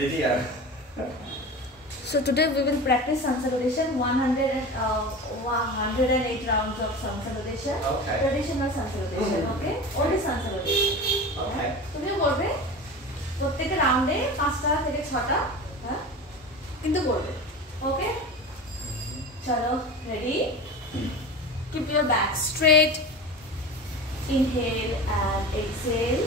Video. So today we will practice sun salutation, 108 rounds of sun salutation. Okay. Traditional sun salutation, okay? Only sun salutation. Okay. তুমি করবে প্রত্যেক রাউন্ডে 5টা থেকে 6টা, হ্যাঁ? কিন্তু করবে। ওকে? চলো, ready? Keep your back straight. Inhale and exhale.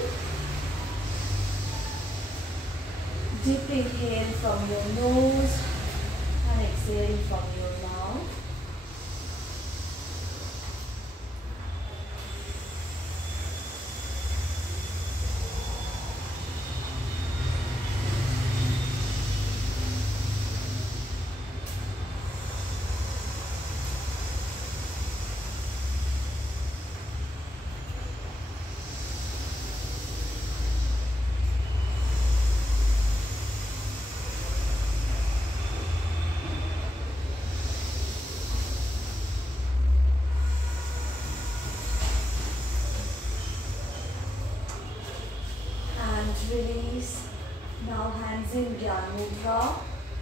Deep inhale from your nose and exhale from your mouth. Release. Now hands in Gyan Mudra.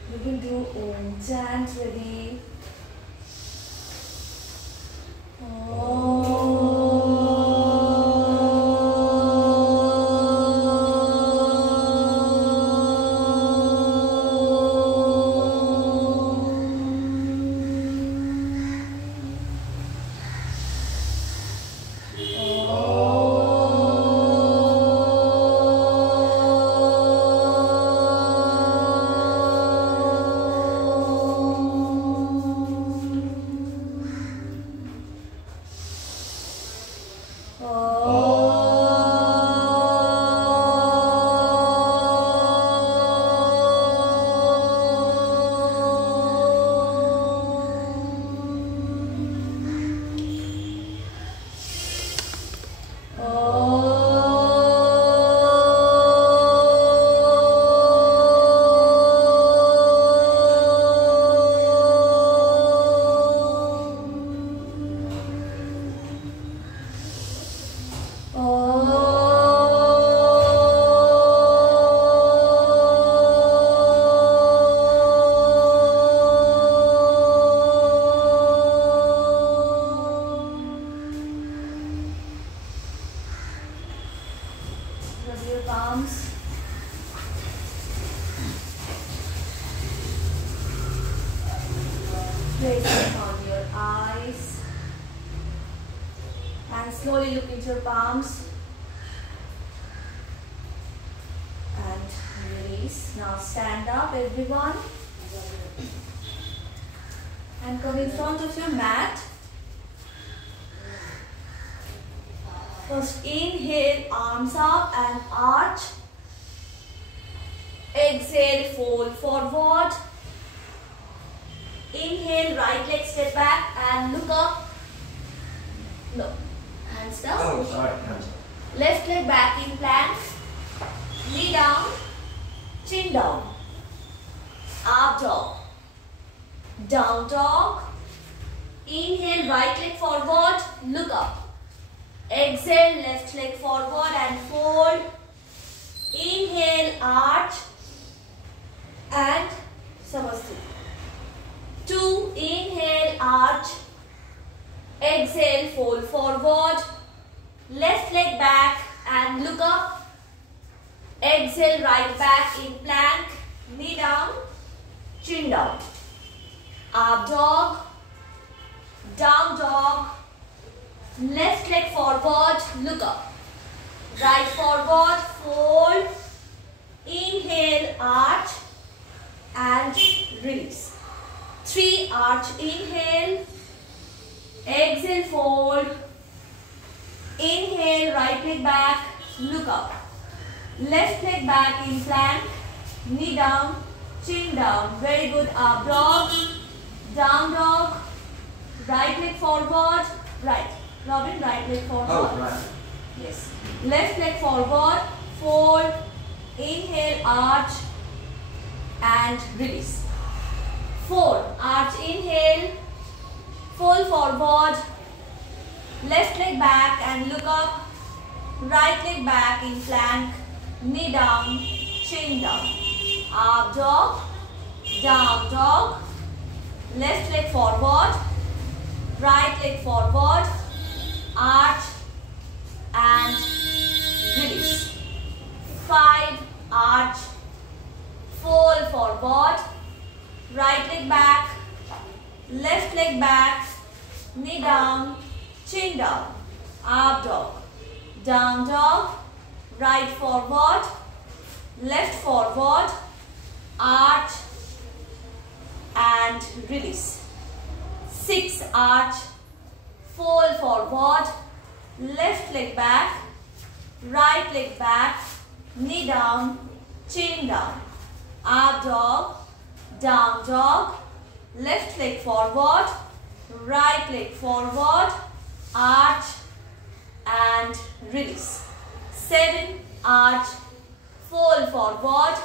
You can do Om chant. Ready? Rub your palms. Place it on your eyes. And slowly look into your palms. And release. Now stand up, everyone. And come in front of your mat. First inhale, arms up and arch. Exhale, fold forward. Inhale, right leg step back and look up. No, hands down. Oh, sorry. Left leg back in plank. Knee down, chin down. Up dog. Down dog. Inhale, right leg forward, look up. Exhale, left leg forward and fold. Inhale, arch and Samasthi. 2, inhale, arch. Exhale, fold forward. Left leg back and look up. Exhale, right back in plank. Knee down, chin down. Up dog. Down dog. Left leg forward, look up. Right forward, fold. Inhale, arch and release. 3, arch, inhale. Exhale, fold. Inhale, right leg back, look up. Left leg back in plank. Knee down, chin down. Very good. Up dog. Down dog. Right leg forward. Right. Robin, right leg forward. Oh, right. Yes. Left leg forward. Fold. Inhale, arch and release. 4, arch, inhale. Fold forward. Left leg back and look up. Right leg back in plank. Knee down, chin down. up dog, down dog, left leg forward, right leg forward, arch and release. 5, arch, fold forward, right leg back, left leg back, knee down, chin down, up dog, down dog, right forward, left forward, arch and release. 6, arch, fold forward, left leg back, right leg back, knee down, chin down, up dog, down dog, left leg forward, right leg forward, arch and release. 7, arch, fold forward,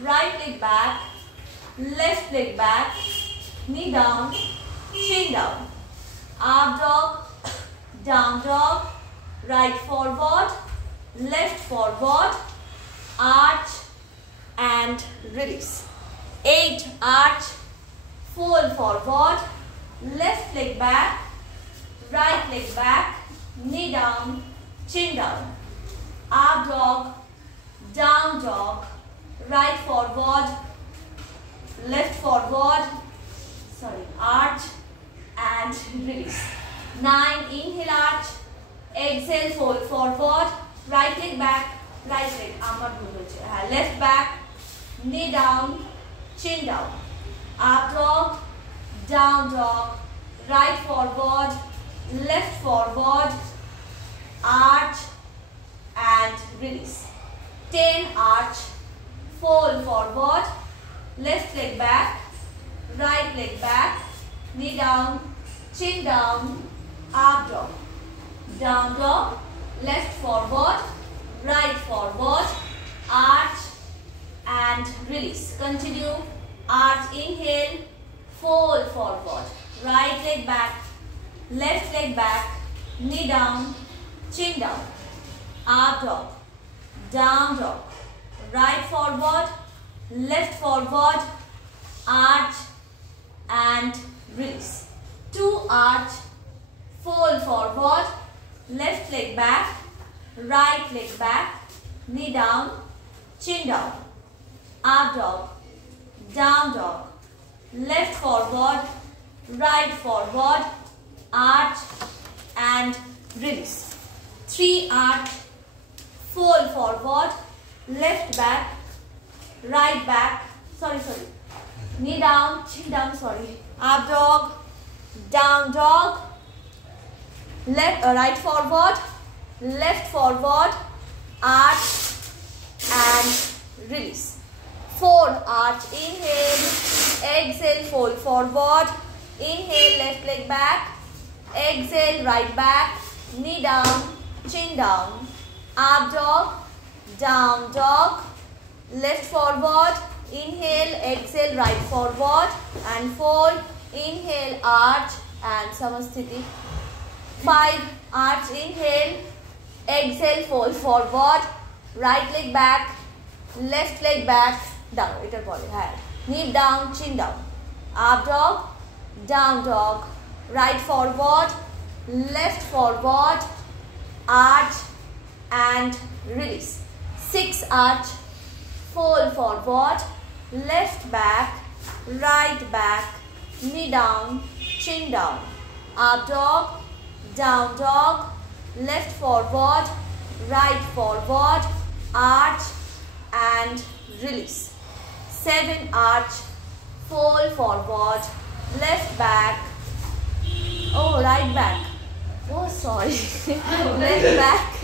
right leg back, left leg back, knee down, chin down, up dog, down dog, right forward, left forward, arch and release. 8, arch, fold forward, left leg back, right leg back, knee down, chin down, up dog, down dog, right forward, left forward, arch and release. 9, inhale arch, exhale fold forward, right leg back, right leg, left back, knee down, chin down, up dog, down dog, right forward, left forward, arch and release. 10, arch, fold forward, left leg back, right leg back, knee down, chin down, up dog, down dog, left forward, right forward, arch and release. Continue. Arch, inhale, fold forward, right leg back, left leg back, knee down, chin down, up dog, down dog, right forward, left forward, arch and release. 2, arch, fold forward, left leg back, right leg back, knee down, chin down, up dog, down dog, left forward, right forward, arch and release. 3, arch, fold forward, left back, right back, knee down, chin down, up dog, down dog, left, right forward, left forward, arch and release. 4, arch, inhale, exhale, fold forward, inhale, left leg back, exhale, right back, knee down, chin down, up dog, down dog, left forward, inhale, exhale, right forward and fold, inhale, arch and samasthiti. 5, arch, inhale, exhale, fold forward, right leg back, left leg back, down, knee down, chin down, up dog, down dog, right forward, left forward, arch and release. 6, arch, fold forward, left back, right back, knee down, chin down, up dog, down dog, left forward, right forward, arch and release. 7, arch, fold forward, left back, right back, left back,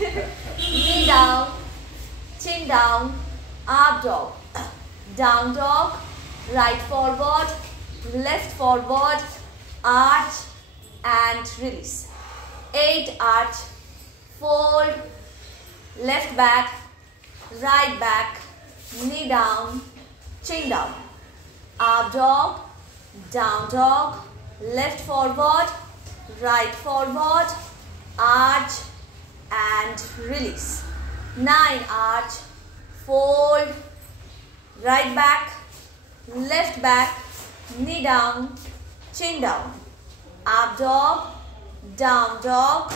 knee down, chin down, up dog, down dog, right forward, left forward, arch and release. 8, arch, fold, left back, right back, knee down, chin down, up dog, down dog, left forward, right forward, arch and release. 9, arch, fold, right back, left back, knee down, chin down, up dog, down dog,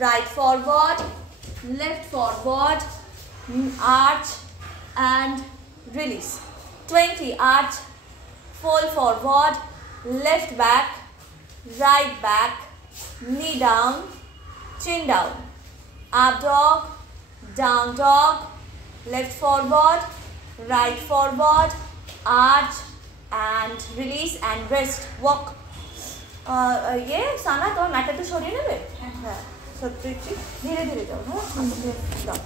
right forward, left forward, arch and release. 20 arch, fold forward, left back, right back, knee down, chin down, up dog, down dog, left forward, right forward, arch and release and wrist walk. ये साना तो matter तो छोड़िए ना बे हाँ सत्य धीरे धीरे जाओ हाँ जाओ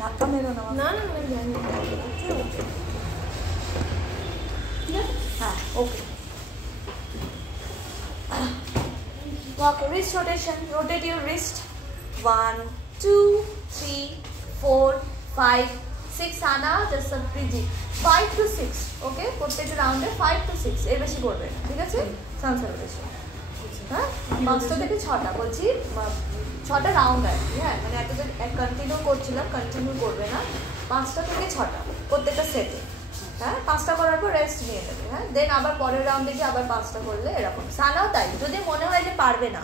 धक्का मेरा ना ना हाँ okay walk wrist rotation, rotate your wrist 1 2 3 4 5 6 आना just Satpreet 5 to 6 ओके प्रत्येक राउंडे 5 to 6 এর বেশি করবে না ঠিক আছে সানসার রোটেশন হ্যাঁ 5টা থেকে 6টা বলছি 6টা রাউন্ড আছে হ্যাঁ মানে এত যে কন্টিনিউ করছিলাম কন্টিনিউ করবে না 5টা থেকে 6টা প্রত্যেকটা সেটে হ্যাঁ 5টা করার পর রেস্ট নিয়ে নেবে হ্যাঁ দেন আবার পরের রাউন্ডে গিয়ে আবার 5টা করলে এরকম সানাও তাই যদি মনে হয় যে পারবে না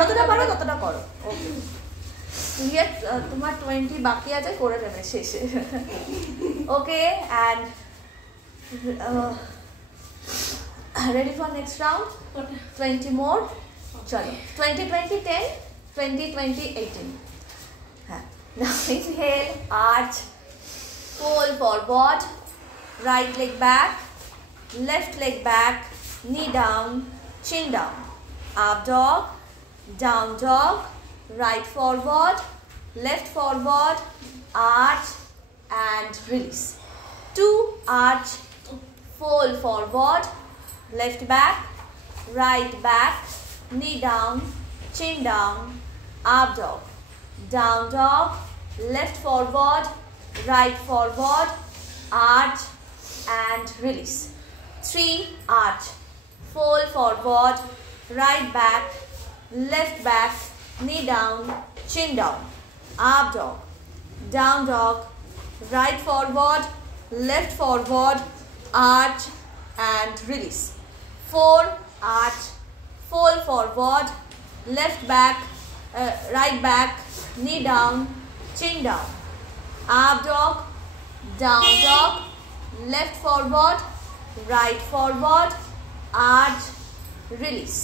যতটা পারো ততটা করো ওকে ये तुम्हारा 20 बाकी आ जाए कोरे में शेष okay and ready for next round 20 more चलो 20 20 10 20 20 18 हाँ now inhale arch fold forward right leg back left leg back knee down chin down up dog down dog right forward, left forward, arch and release. 2 arch, fold forward, left back, right back, knee down, chin down, up dog, down dog, left forward, right forward, arch and release. 3 arch, fold forward, right back, left back, knee down, chin down, up dog, down dog, right forward, left forward, arch and release. 4 arch, fold forward, left back, right back, knee down, chin down, up dog, down dog, left forward, right forward, arch, release.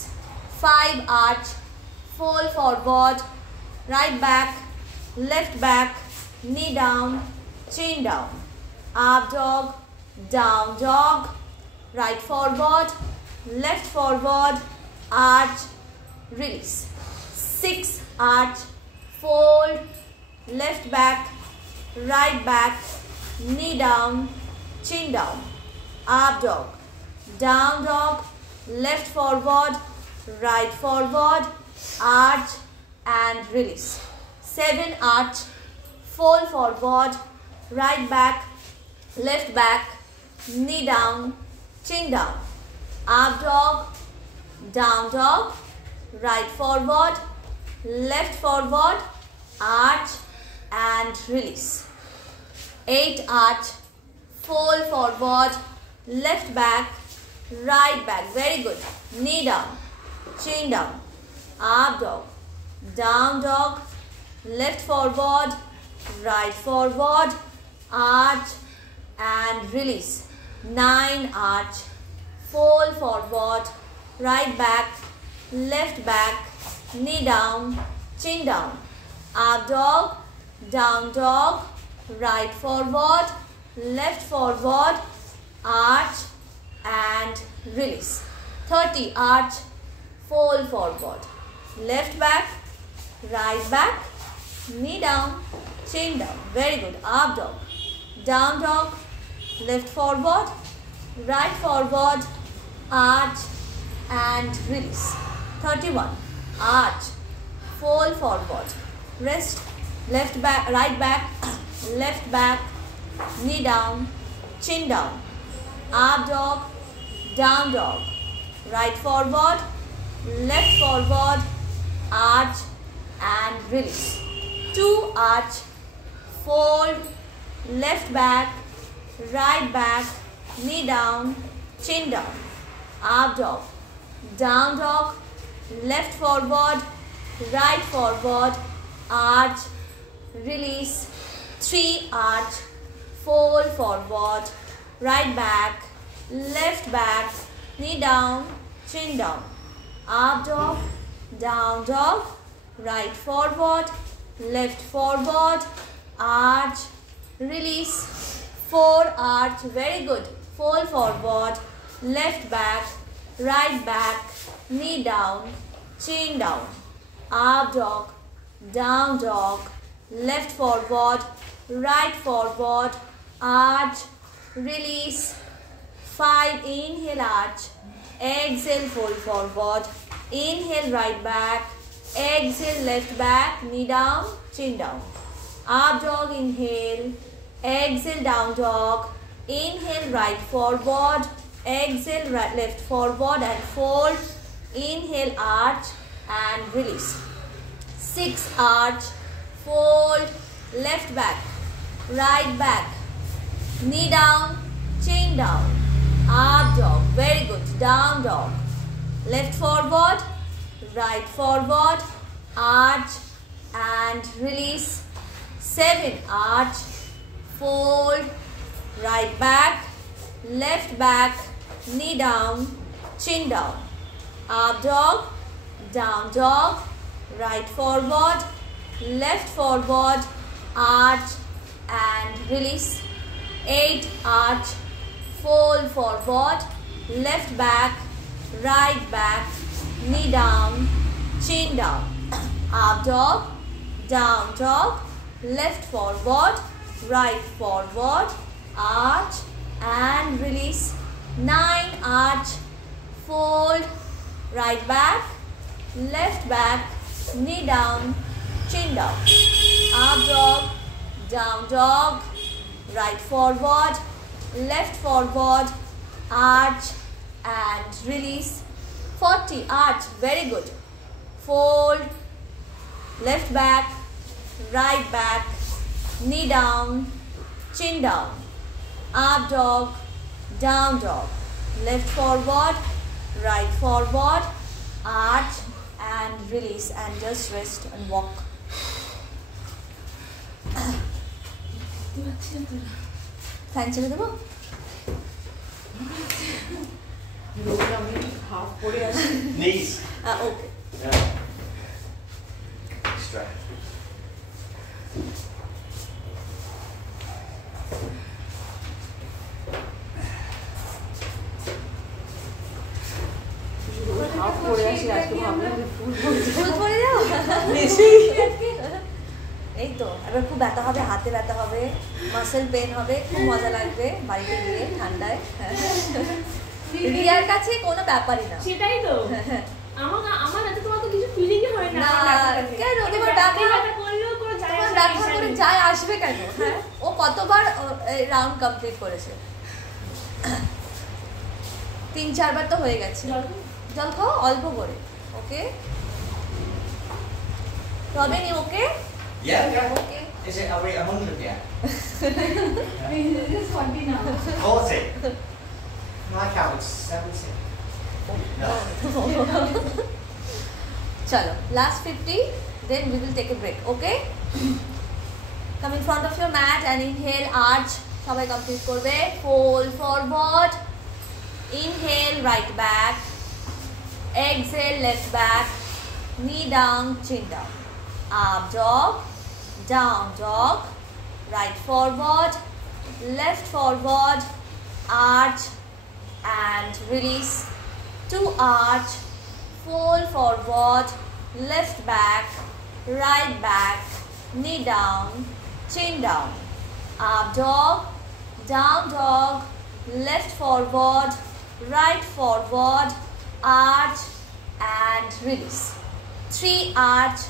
5 arch, fold forward, right back, left back, knee down, chin down, up dog, down dog, right forward, left forward, arch, release. 6 arch, fold, left back, right back, knee down, chin down, up dog, down dog, left forward, right forward, arch and release. 7 arch, fold forward, right back, left back, knee down, chin down, up dog, down dog, right forward, left forward, arch and release. 8 arch, fold forward, left back, right back, very good, knee down, chin down, up dog, down dog, left forward, right forward, arch and release. 9 arch, fold forward, right back, left back, knee down, chin down, up dog, down dog, right forward, left forward, arch and release. 30 arch, fold forward, left back, right back, knee down, chin down, very good, up dog, down dog, left forward, right forward, arch and release. 31 arch, fold forward, rest, left back, right back, left back, knee down, chin down, up dog, down dog, right forward, left forward, arch and release. 2 arch, fold, left back, right back, knee down, chin down, up dog, down dog, left forward, right forward, arch, release, 3 arch, fold forward, right back, left back, knee down, chin down, up dog, down dog, right forward, left forward, arch, release, 4 arch, very good, fold forward, left back, right back, knee down, chin down, up dog, down dog, left forward, right forward, arch, release, 5, inhale arch, exhale fold forward, inhale right back, exhale left back, knee down, chin down, up dog, inhale, exhale down dog, inhale right forward, exhale right left forward and fold, inhale arch and release, 6 arch, fold, left back, right back, knee down, chin down, up dog, very good, down dog, left forward, right forward, arch and release, 7 arch, fold, right back, left back, knee down, chin down, up dog, down dog, right forward, left forward, arch and release, 8 arch, fold forward, left back, right back, knee down, chin down, up dog, down dog, left forward, right forward, arch and release, 9 arch, fold, right back, left back, knee down, chin down, up dog, down dog, right forward, left forward, arch and release, 40 arch, very good, fold, left back, right back, knee down, chin down, up dog, down dog, left forward, right forward, arch and release, and just rest and walk. Fan ছেড়ে দেবো? ওকে এই তো এবার খুব ব্যথা হবে, হাতে ব্যথা হবে, মাসেল পেন হবে, খুব মজা লাগবে বাড়িতে গিয়ে ঠান্ডায়। রিয়ার কাছে কোনো ব্যাপারই না। সেটাই তো আমার এত তোমার তো কিছু ফিলিংই হয় না। কেন তোমার ব্যথা করলেও কোনো ব্যথা করে যায় আসবে কেন? হ্যাঁ, ও কতবার রাউন্ড কমপ্লিট করেছে? 3-4 বার তো হয়ে গেছে। জল খাও অল্প করে, ওকে? রবিন, ওকে? Yeah. Okay. Is it? Are we among them yet? Just continue. 40. My count is 70. No. Chalo, last 50, then we will take a break, okay? Come in front of your mat and inhale, arch. Sabai complete korbe. Fold forward. Inhale, right back. Exhale, left back. Knee down, chin down. Up dog, down dog, right forward, left forward, arch and release, 2 arch, fold forward, left back, right back, knee down, chin down, up dog, down dog, left forward, right forward, arch and release, 3 arch,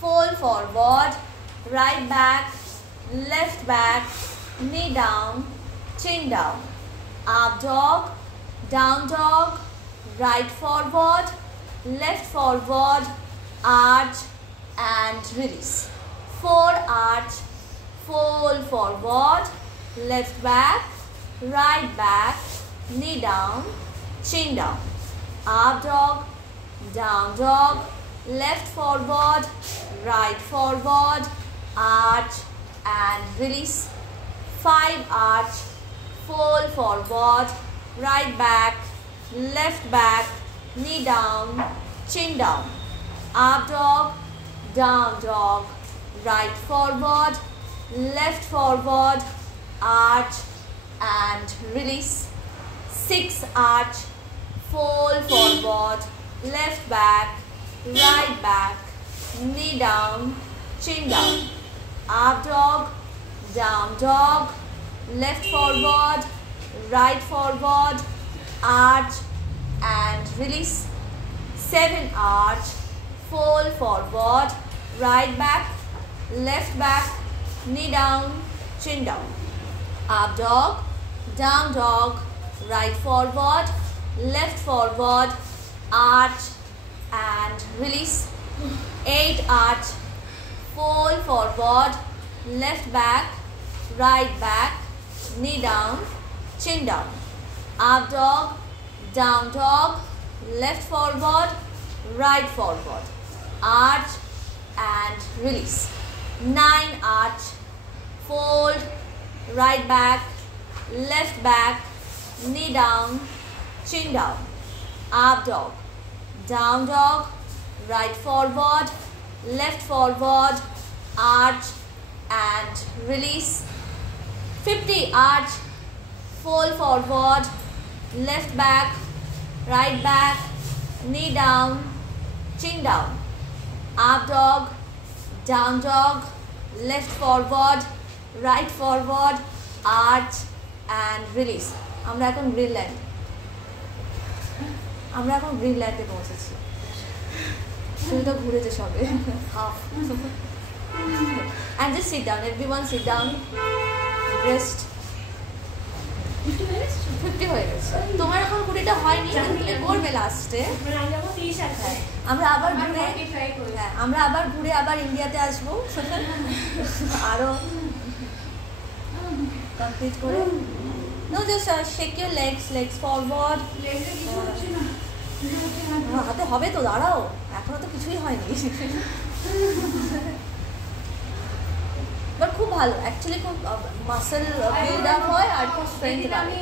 fold forward, right back, left back, knee down, chin down, up dog, down dog, right forward, left forward, arch and release, 4 arch, forward, left back, right back, knee down, chin down. Up dog, down dog, left forward, right forward, arch and release. 5 arch, fold forward, right back, left back, knee down, chin down. Up dog, down dog, right forward, left forward, arch and release. 6 arch, fold forward, left back, right back, knee down, chin down. Up dog, down dog, left forward, right forward, arch and release. 7 arch, fold forward, right back, left back, knee down, chin down. Up dog, down dog, right forward, left forward, arch and release. 8 arch, fold forward, left back, right back, knee down, chin down. Up dog, down dog, left forward, right forward, arch and release. 9 arch, fold, right back, left back, knee down, chin down. Up dog, down dog, right forward, left forward, arch and release. 50 arch, fold forward, left back, right back, knee down, chin down. Up dog, down dog, left forward, right forward, arch and release. আমরা এখন Greenland এ পৌঁছেছি। তুমি তো ঘুরেছে সবে half. And just sit down, everyone sit down, rest. 50 হয়ে গেছে। তোমার এখন 20টা হয়নি, তুমি করবে লাস্টে। আমরা আবার ঘুরে আবার ইন্ডিয়াতে আসবো আরো কমপ্লিট করে। No, just shake your legs forward. হাতে হবে তো, দাঁড়াও, এখনো তো কিছুই হয়নি। বাট খুব ভালো, অ্যাকচুয়ালি খুব মাসেল বিল্ড আপ হয় আর খুব স্ট্রেংথ বাড়ে।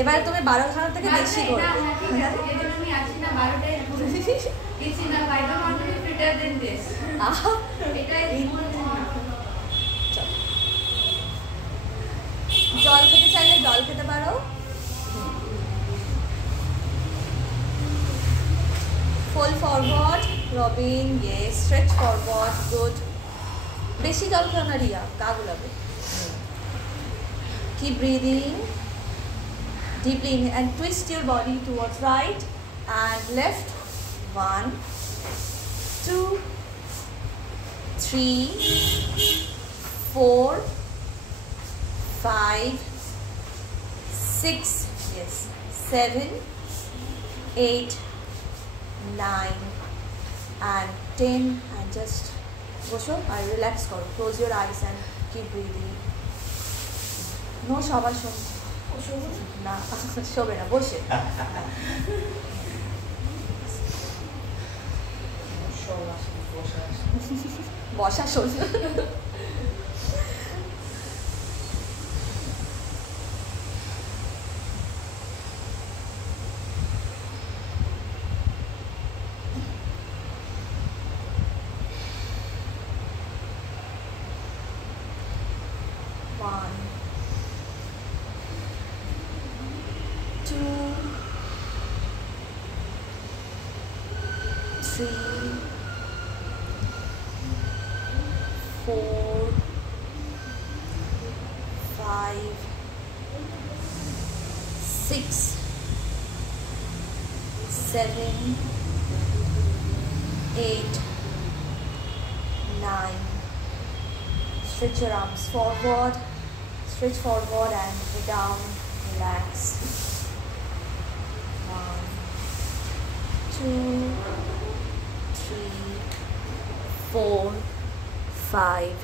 এবারে তুমি 12খানা থেকে বেশি করবে। জল খেতে চাইলে জল খেতে পারো। Fold forward, Robin, yes. Stretch forward, good. বেশি জল খেও না রিয়া, গা গুলাবে। Keep breathing deeply in and twist your body towards right and left. 1, 2, 3, 4, 5, 6, yes, 7, 8, 9 and 10 and just বসো আর রিল্যাক্স করো। Close your eyes and keep breathing. No সবার না শোবে না, বসে বসা শোন। Stretch your arms forward, stretch forward and down, relax. 1, 2, 3, 4, 5,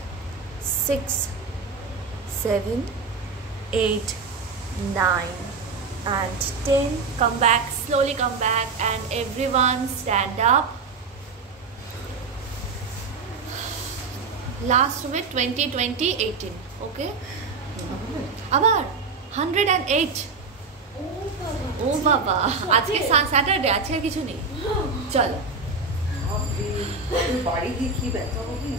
6, 7, 8, 9 and 10. Come back, slowly come back, and everyone stand up. Last with 20, 20, 18. Okay? আবার 108. ও বাবা, আজকে স্যাটারডে, আজকে আর কিছু নেই। চলো।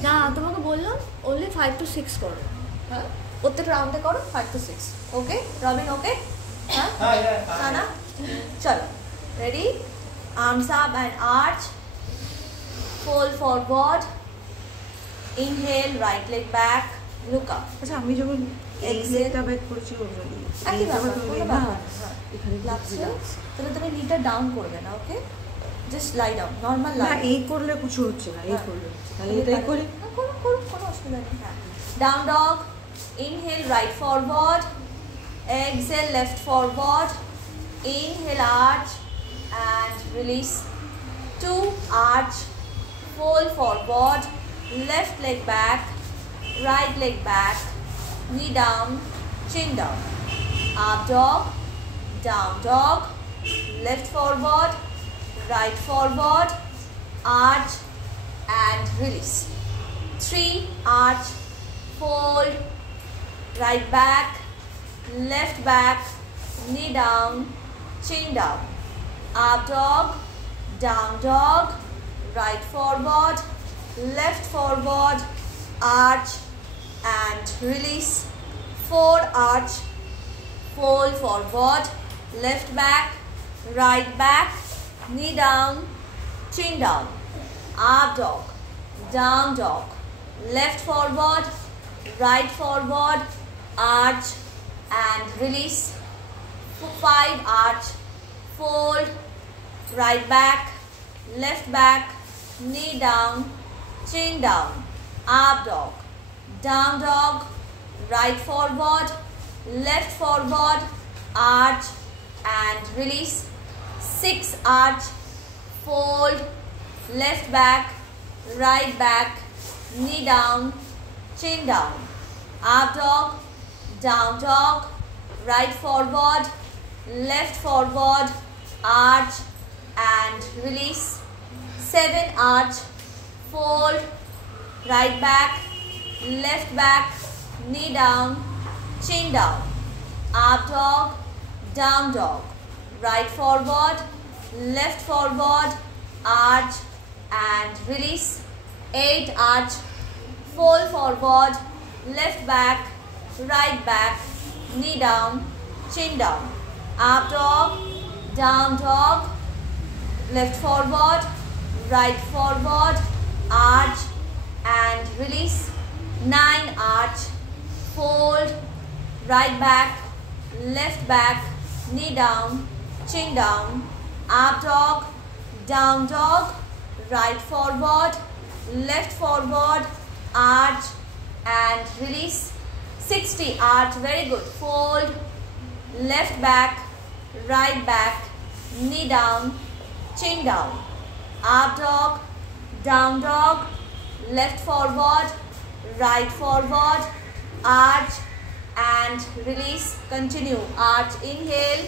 না, তোমাকে বললাম only 5 to 6 করো। হ্যাঁ, প্রত্যেকটা রাউন্ডে করো 5 to 6। ওকে রবিন? ওকে? হ্যাঁ হ্যাঁ না? চলো, ready? Arms up and arch, fold forward, inhale, right leg back, look up. আচ্ছা, আমি যখন এক্সেলটা ব্যাক করছি অলরেডি একই ব্যাপার, কোনো ব্যাপার না। এখানে লাগছে, তাহলে তুমি নিটা ডাউন করবে না। ওকে, জাস্ট লাই ডাউন, নর্মাল না, লাই। এই করলে কিছু হচ্ছে না, এই করলে হচ্ছে, তাহলে এটাই করি। করো করো, কোনো অসুবিধা নেই। হ্যাঁ, down dog, inhale right forward, exhale left forward, inhale arch and release, 2 arch, fold forward, left leg back, right leg back, knee down, chin down, up dog, down dog, left forward, right forward, arch and release, 3 arch, fold, right back, left back, knee down, chin down, up dog, down dog, right forward, left forward, arch and release, 4 arch, fold forward, left back, right back, knee down, chin down, up dog, down dog, left forward, right forward, arch and release, 5 arch, fold, right back, left back, knee down, chin down, up dog, down dog, right forward, left forward, arch and release, 6 arch, fold, left back, right back, knee down, chin down, up dog, down dog, right forward, left forward, arch and release, 7 arch, fold, right back, left back, knee down, chin down, up dog, down dog, right forward, left forward, arch and release, 8 arch, fold forward, left back, right back, knee down, chin down, up dog, down dog, left forward, right forward, arch and release, 9 arch, fold, right back, left back, knee down, chin down, up dog, down dog, right forward, left forward, arch and release, 60 arch, very good, fold, left back, right back, knee down, chin down, up dog, down dog, left forward, right forward, arch and release, continue, arch, inhale,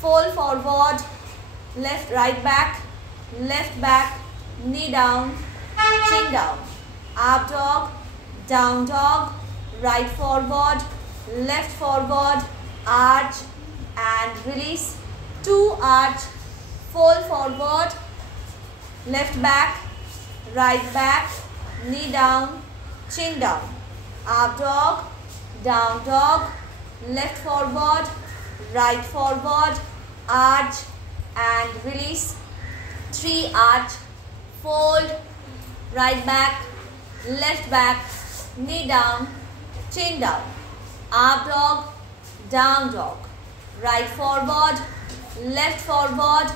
fold forward, left, right back, knee down, chin down, up dog, down dog, right forward, left forward, arch and release, 2 arch, fold forward, left back, right back, knee down, chin down, up dog, down dog, left forward, right forward, arch and release, 3 arch, fold, right back, left back, knee down, chin down, up dog, down dog, right forward, left forward,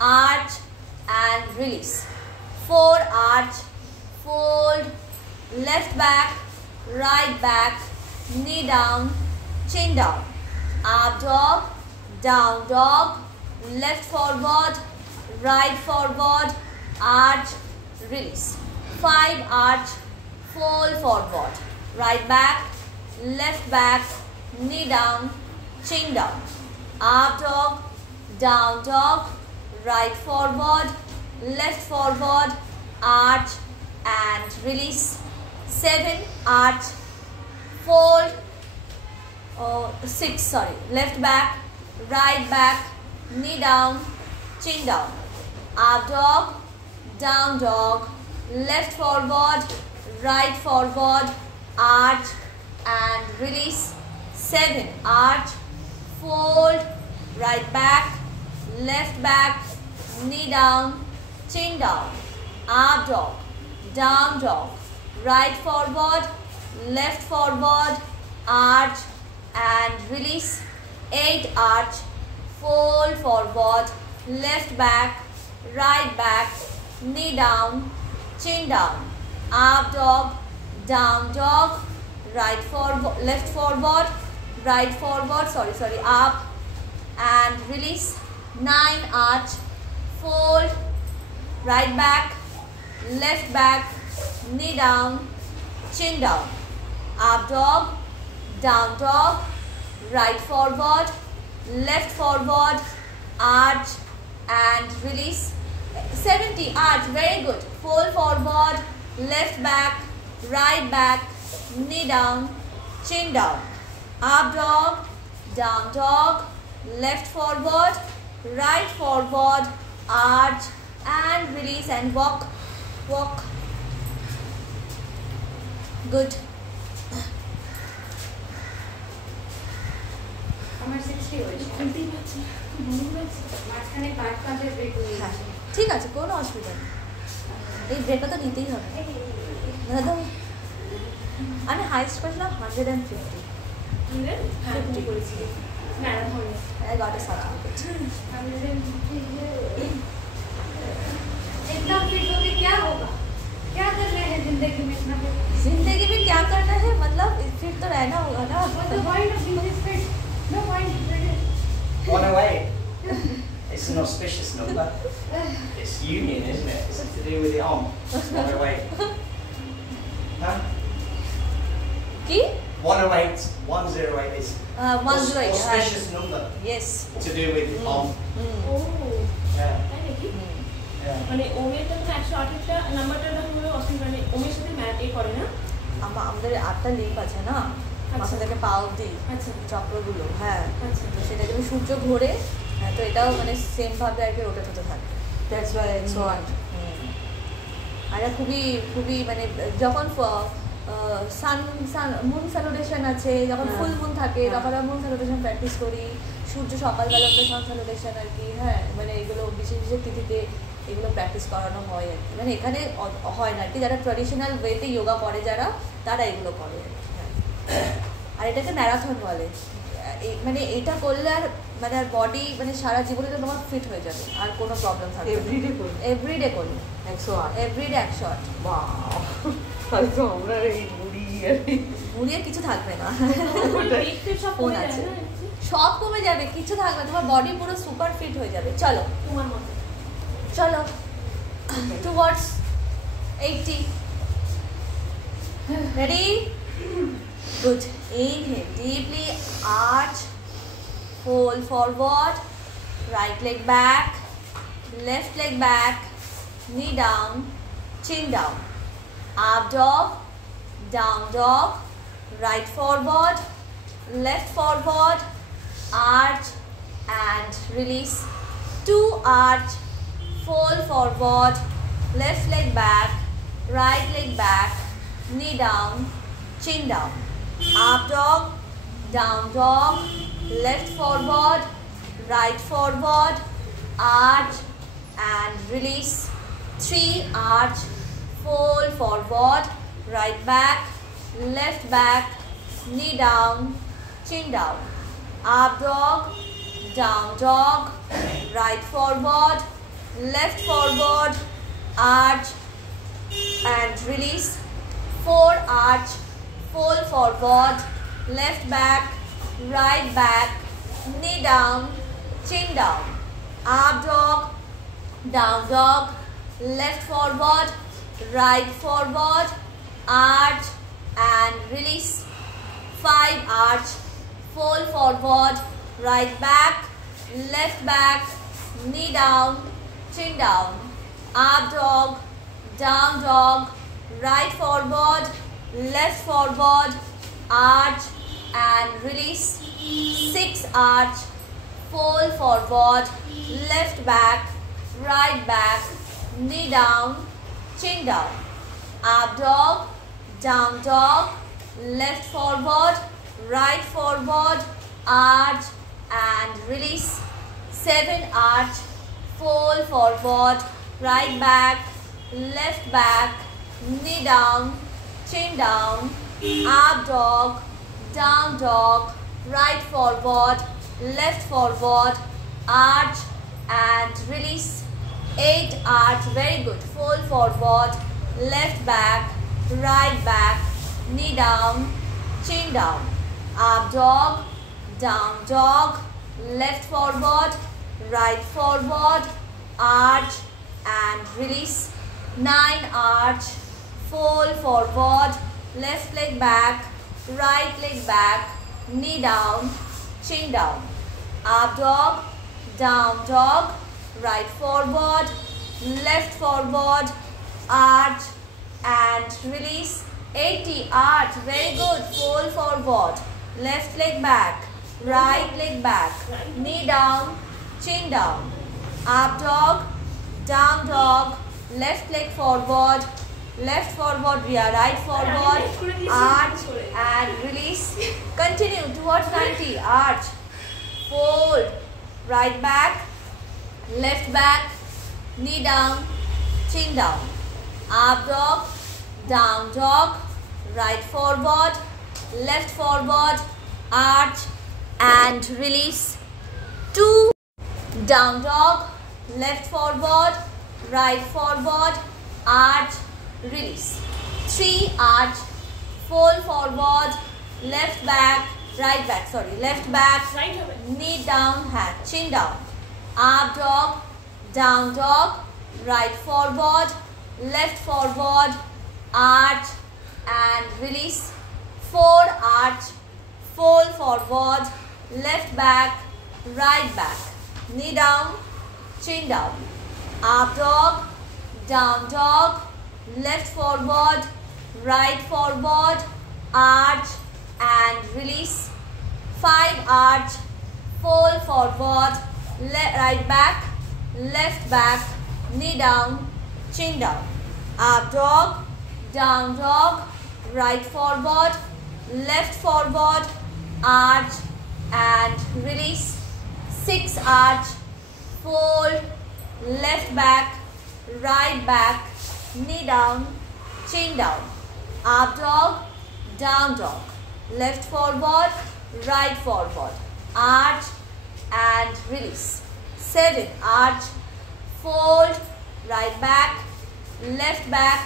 arch and release, 4 arch, fold, left back, right back, knee down, chin down, up dog, down dog, left forward, right forward, arch, release, 5 arch, fold forward, right back, left back, knee down, chin down, up dog, down dog, right forward, left forward, arch and release, 7 arch, fold, 6 sorry, left back, right back, knee down, chin down, up dog, down dog, left forward, right forward, arch and release, 7 arch, fold, right back, left back, knee down, chin down, up dog, down dog, right forward, left forward, arch and release, 8 arch, fold forward, left back, right back, knee down, chin down, up dog, down dog, right forward, left forward, right forward, sorry, up and release, 9 arch, fold, right back, left back, knee down, chin down, up dog, down dog, right forward, left forward, arch and release, 70 arch, very good, fold forward, left back, right back, knee down, chin down, up dog, down dog, left forward, right forward, arch and release and walk, good. আমার 60 হয়েছে খুলতেই পারছি না, খুব মনে হচ্ছে। মাঝখানে কাট কাটে ব্রেক হয়ে হ্যাঁ গেছে ঠিক আছে, কোনো অসুবিধা নেই, এই ব্রেকটা তো নিতেই হবে। দাদা আমি হাইস্ট করেছিলাম 150 50 করেছি ম্যারাথনে। I got a certificate. इतना फिट होके क्या होगा, क्या करना है जिंदगी में इतना फिट, जिंदगी में क्या करना है मतलब फिट तो रहना होगा ना। what's the point of being this fit, no point to fit it. 108. It's an auspicious number. It's union, isn't it? It's to do with the arm. 108. Huh? কি 108. 108 is 108 auspicious number yes to do with the arm. O Yeah. তাই নাকি? Yeah. মানে ওমের তো 108টা নাম্বারটা হলো অসীম, মানে ওমের সাথে match করে না? আমাদের 8টা লিঙ্ক আছে না মাথা থেকে পা অবধি আচ্ছা চক্রগুলো, হ্যাঁ আচ্ছা তো সেটা যদি সূর্য ঘোরে হ্যাঁ তো এটাও মানে সেম ভাবে আর কি রোটেট হতে থাকে। That's why it's so hard. আর এটা খুবই মানে যখন মুন স্যালুটেশন আছে, যখন ফুল মুন থাকে তখন আমরা মুন স্যালুটেশন প্র্যাকটিস করি, সূর্য সকালবেলা আমরা সান স্যালুটেশন আর কি, হ্যাঁ মানে এগুলো বিশেষ তিথিতে এগুলো প্র্যাকটিস করানো হয় আর কি, মানে এখানে হয় না আর কি, যারা ট্র্যাডিশনাল ওয়েতে যোগা করে যারা তারা এগুলো করে আর কি, হ্যাঁ। আর এটাকে ম্যারাথন বলে, মানে এটা করলে আর মানে আর বডি মানে সারা জীবনে তোমার ফিট হয়ে যাবে আর কোনো প্রবলেম থাকবে না। Everyday করবে? এভরিডে করবে, 108. Everyday 108, Wow. তাহলে তো আমরা এই বুড়ি আর এই মুড়িয়ে কিছু থাকবে না, দেখতে সব ফোন কমে আছে। যায় না? সব কমে যাবে, কিছু থাকবে না, তোমার বডি পুরো সুপার ফিট হয়ে যাবে। চলো তোমার মতো চলো towards 80, ready, good, inhale deeply, arch, fold forward, right leg back, left leg back, knee down, chin down, up dog, down dog, right forward, left forward, arch and release, 2 arch, fold forward, left leg back, right leg back, knee down, chin down, up dog, down dog, left forward, right forward, arch and release, 3 arch, fold forward, right back, left back, knee down, chin down, up dog, down dog, right forward, left forward, arch and release, 4 arch, fold forward, left back, right back, knee down, chin down, up dog, down dog, left forward, right forward, arch and release. 5 arch, fold forward, right back, left back, knee down, chin down, up dog, down dog, right forward, left forward, arch and release. 6 arch, fold forward, left back, right back, knee down, chin down, up dog, down dog, left forward, right forward, arch and release. 7 arch, fold forward, right back, left back, knee down, chin down, up dog, down dog, right forward, left forward, arch and release. 8 arch, very good, fold forward, left back, right back, knee down, chin down, up dog, down dog, left forward, right forward, arch and release. 9 arch, fold forward, left leg back, right leg back, knee down, chin down, up dog, down dog, right forward, left forward, arch and release. 80 arch, very good, fold forward, left leg back, right leg back, knee down, chin down, up dog, down dog, left leg forward, left forward, we are right forward, arch and release. Continue towards 90, arch, fold, right back, left back, knee down, chin down, up dog, down dog, right forward, left forward, arch and release. 2 down dog, left forward, right forward, arch, release. 3 arch, fold forward, left back, right back, sorry, left back, Right away. knee down, hand, chin down, up dog, down dog, right forward, left forward, arch and release. 4 arch, fold forward, left back, right back, knee down, chin down, up dog, down dog, left forward, right forward, arch and release. 5 arch, fold forward, right back, left back, knee down, chin down, up dog, down dog, right forward, left forward, arch and release. 6 arch, fold, left back, right back, knee down, chin down, up dog, down dog, left forward, right forward, arch and release. 7 arch, fold, right back, left back,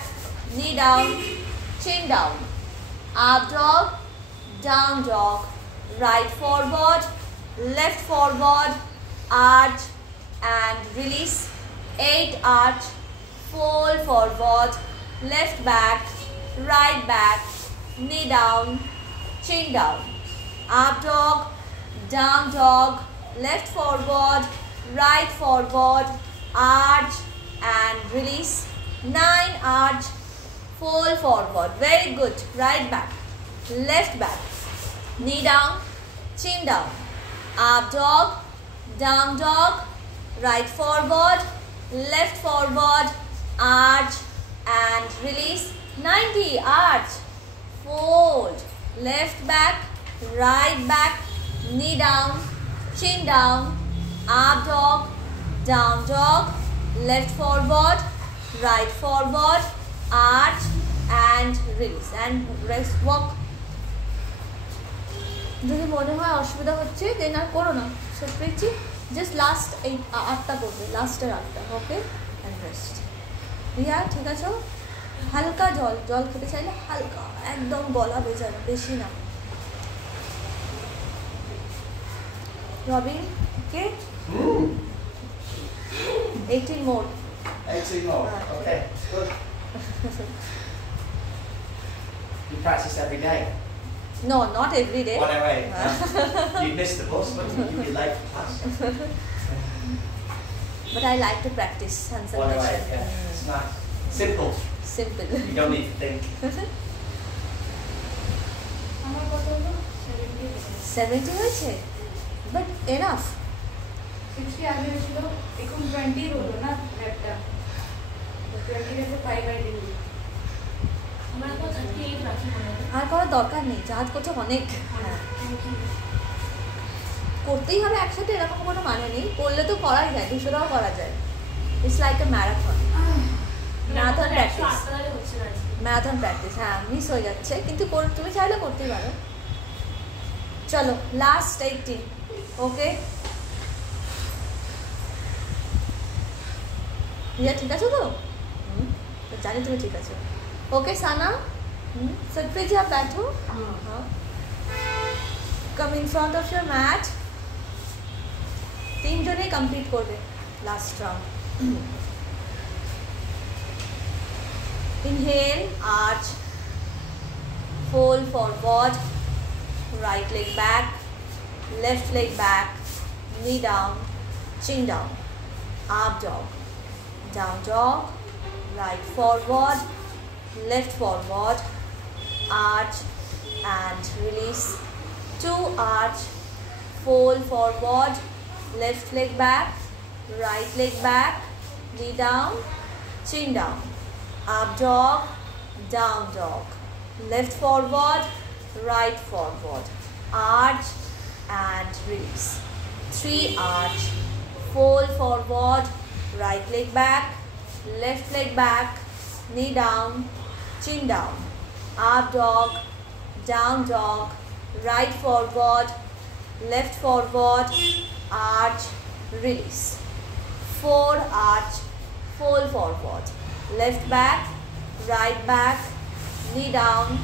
knee down, chin down, up dog, down dog, right forward, left forward, arch and release. 8 arch, fold forward, left back, right back, knee down, chin down, up dog, down dog, left forward, right forward, arch and release. 9 arch, fold forward, very good, right back, left back, knee down, chin down, up dog, down dog, right forward, left forward, arch and release. 90 arch, fold, left back, right back, knee down, chin down, up dog, down dog, left forward, right forward, arch and release and rest walk. যদি মনে হয় অসুবিধা হচ্ছে দেন আর করো না, সব পেয়েছি, just last এই 8টা করবে, লাস্টের 8টা, ওকে অ্যান্ড রেস্ট। রিয়া ঠিক আছে? হালকা জল, জল খেতে চাইলে হালকা, একদম গলা বেজানো, বেশি না। রবিন কে 18 more. 18 more. Okay, good. You practice every day. No, not every day. 108. You'd miss the bus, wouldn't you? You'd be late for class. But I like to practice 108, concentration. yeah. It's nice. Simple. Simple. You don't need to think. আমার কত হলো 70 70 হয়েছে? But enough. 60 আগে হয়েছিল এখন 20 হলো না ল্যাপটা 20 রেখে 5 আইডি হলো আমার এখন 38 রাখি মনে হয়। আর করার দরকার নেই, জাহাজ করছে অনেক। হ্যাঁ। Thank you. করতেই হবে একসাথে এরকম কোনো মানে নেই, করলে তো করাই যায়, 200টাও করা যায়। It's like a marathon. Marathon practice. 108 টাকা হচ্ছে না আজকে। ম্যারাথন প্র্যাকটিস, হ্যাঁ মিস হয়ে যাচ্ছে, কিন্তু তুমি চাইলে করতেই পারো। চলো লাস্ট 18। ওকে রিয়া ঠিক আছে তো? তো জানি তুমি ঠিক আছে। ओके साना, सिट पे जी आप बैठो। हाँ, come in front of your mat. 3 जने कंप्लीट कर दे last round. Inhale, arch, fold forward, right leg back, left leg back, knee down, chin down, up dog, down dog, right forward, left forward, arch and release, 2 arch, fold forward, left leg back, right leg back, knee down, chin down, up dog, down dog, left forward, right forward, arch and release, 3 arch, fold forward, right leg back, left leg back, knee down, chin down, up dog, down dog, right forward, left forward, arch, release, 4 arch, fold forward, left back, right back, knee down,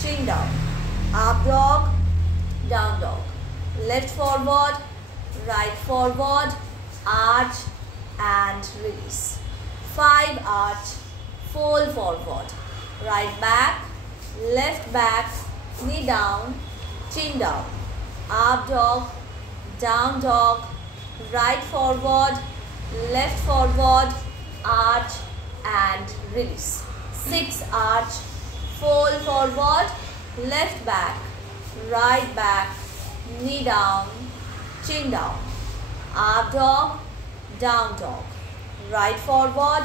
chin down, up dog, down dog, left forward, right forward, arch and release, 5 arch, fold forward, right back, left back, knee down, chin down, up dog, down dog, right forward, left forward, arch and release, 6 arch, fold forward, left back, right back, knee down, chin down, up dog, down dog, right forward,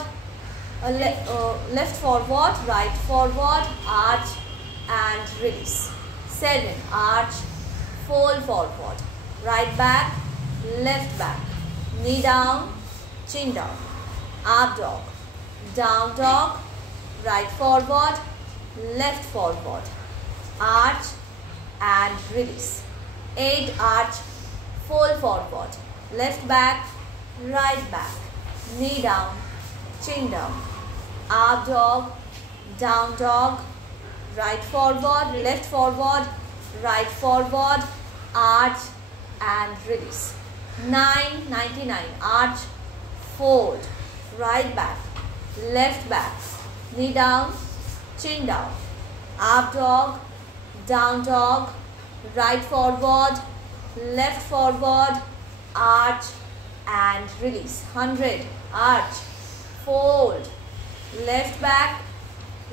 left forward, right forward, arch and release, 7 arch, fold forward, right back, left back, knee down, chin down, up dog, down dog, right forward, left forward, arch and release, 8 arch, fold forward, left back, right back, knee down, chin down, up dog, down dog, right forward, left forward, right forward, arch and release, 99 arch, fold, right back, left back, knee down, chin down, up dog, down dog, right forward, left forward, arch and release, 100 arch, fold, left back,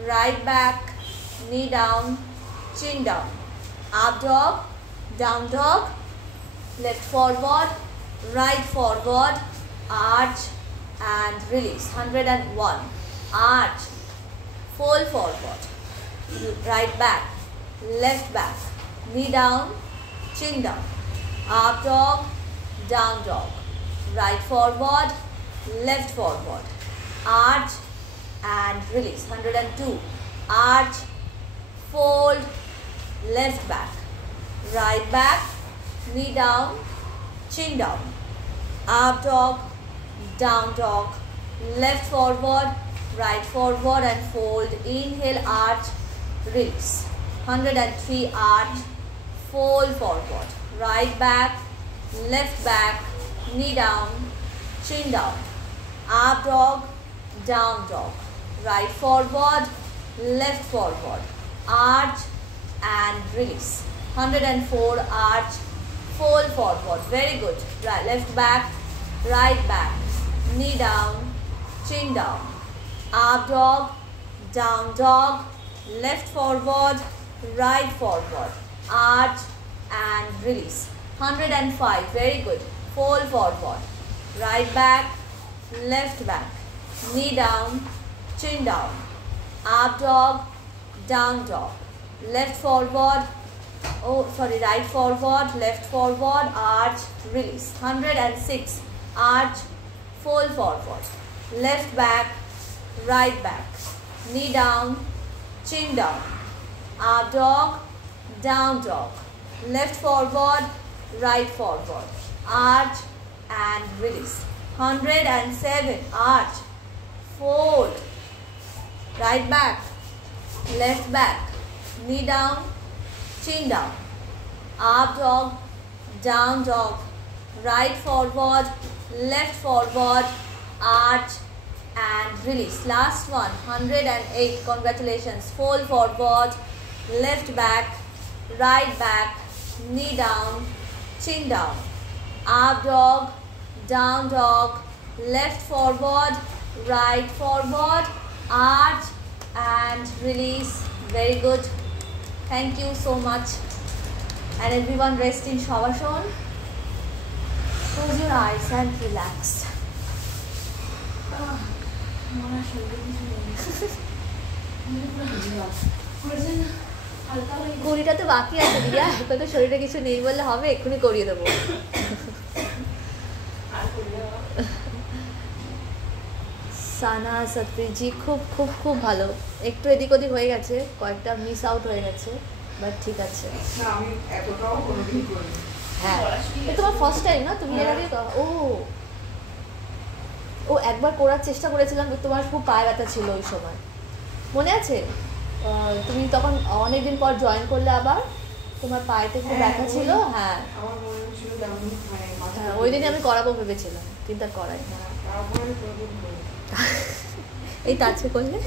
right back, knee down, chin down, up dog, down dog, left forward, right forward, arch and release, 101 arch, fold forward, right back, left back, knee down, chin down, up dog, down dog, right forward, left forward, arch and release, 102 arch, fold, left back, right back, knee down, chin down, up dog, down dog, left forward, right forward and fold, inhale, arch, release, 103 arch, fold forward, right back, left back, knee down, chin down, up dog, down dog, right forward, left forward, arch and release. 104, arch, fold forward. Very good. Right, left back, right back, knee down, chin down, up dog, down dog, left forward, right forward, arch and release. 105, very good. Fold forward, right back, left back, knee down, chin down, up dog, down dog, left forward, right forward, left forward, arch, release. 106, arch, fold forward, left back, right back, knee down, chin down, up dog, down dog, left forward, right forward, arch and release. 107, arch, fold, right back, left back, knee down, chin down, up dog, down dog, right forward, left forward, arch and release. Last one, 108, congratulations. Fold forward, left back, right back, knee down, chin down, up dog, down dog, left forward, right forward, arch and release. Very good. Thank you so much. And everyone rest in Shavasana. Close your eyes and relax. ঘড়িটা তো বাকি আছে দিয়া, এখন তো শরীরে কিছু নেই বললে হবে, এক্ষুনি করিয়ে দেবো। সানা সতপ্রীতজি খুব খুব খুব ভালো। একটু এদিক ওদিক হয়ে গেছে, কয়েকটা মিস আউট হয়ে গেছে, বাট ঠিক আছে। হ্যাঁ, তোমার ফার্স্ট টাইম না? তুমি এর আগে ও একবার করার চেষ্টা করেছিলাম, তোমার খুব পায়ে ব্যথা ছিল ওই সময়, মনে আছে? তুমি তখন অনেকদিন পর জয়েন করলে, আবার তোমার পায়েতে খুব ব্যথা ছিল। হ্যাঁ, ওই দিনই আমি করাবো ভেবেছিলাম, কিন্তু আর করাই না। এই তো আজকে করলে।